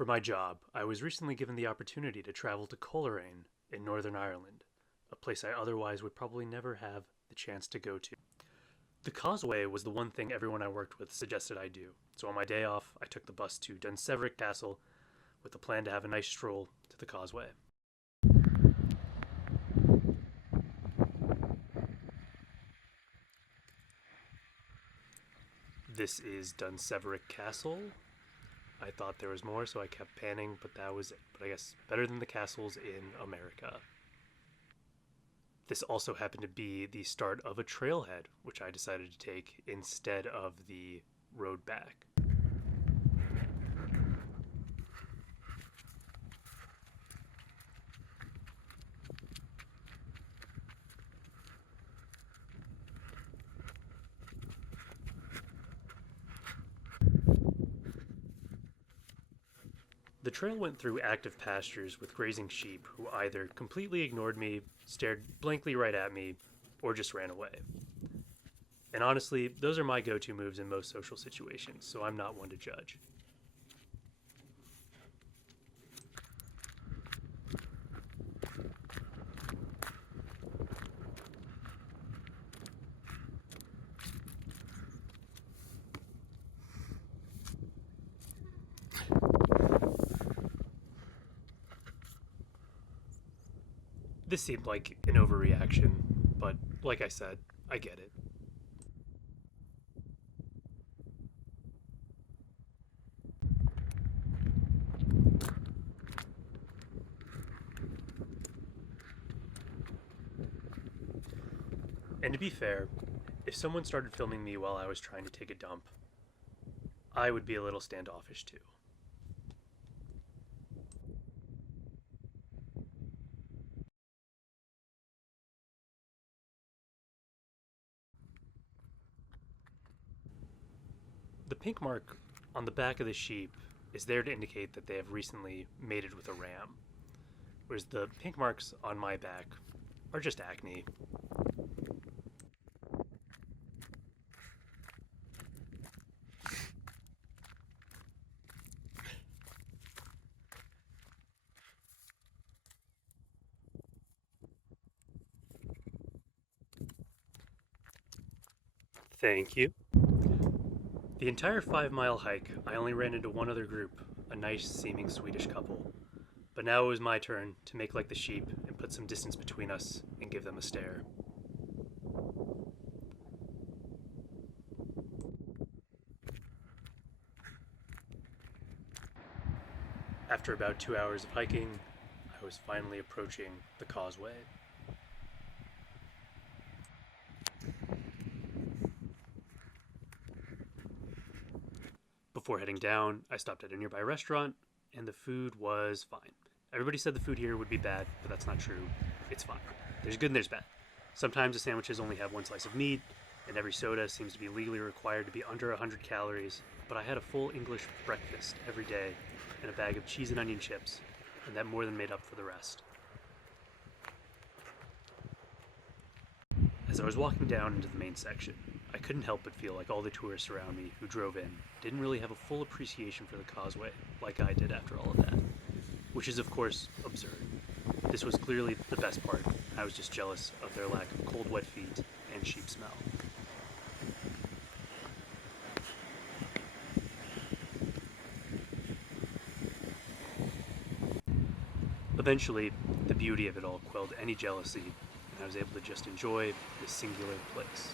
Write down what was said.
For my job, I was recently given the opportunity to travel to Coleraine in Northern Ireland, a place I otherwise would probably never have the chance to go to. The causeway was the one thing everyone I worked with suggested I do, so on my day off, I took the bus to Dunseverick Castle with the plan to have a nice stroll to the causeway. This is Dunseverick Castle. I thought there was more, so I kept panning, but that was it. But I guess better than the castles in America. This also happened to be the start of a trailhead, which I decided to take instead of the road back. The trail went through active pastures with grazing sheep who either completely ignored me, stared blankly right at me, or just ran away. And honestly, those are my go-to moves in most social situations, so I'm not one to judge. This seemed like an overreaction, but like I said, I get it. And to be fair, if someone started filming me while I was trying to take a dump, I would be a little standoffish too. The pink mark on the back of the sheep is there to indicate that they have recently mated with a ram, whereas the pink marks on my back are just acne. Thank you. The entire 5 mile hike, I only ran into one other group, a nice seeming Swedish couple. But now it was my turn to make like the sheep and put some distance between us and give them a stare. After about 2 hours of hiking, I was finally approaching the causeway. Before heading down, I stopped at a nearby restaurant, and the food was fine. Everybody said the food here would be bad, but that's not true. It's fine. There's good and there's bad. Sometimes the sandwiches only have one slice of meat, and every soda seems to be legally required to be under 100 calories, but I had a full English breakfast every day and a bag of cheese and onion chips, and that more than made up for the rest. As I was walking down into the main section, I couldn't help but feel like all the tourists around me who drove in didn't really have a full appreciation for the causeway like I did after all of that, which is of course absurd. This was clearly the best part. I was just jealous of their lack of cold, wet feet and sheep smell. Eventually, the beauty of it all quelled any jealousy, and I was able to just enjoy this singular place.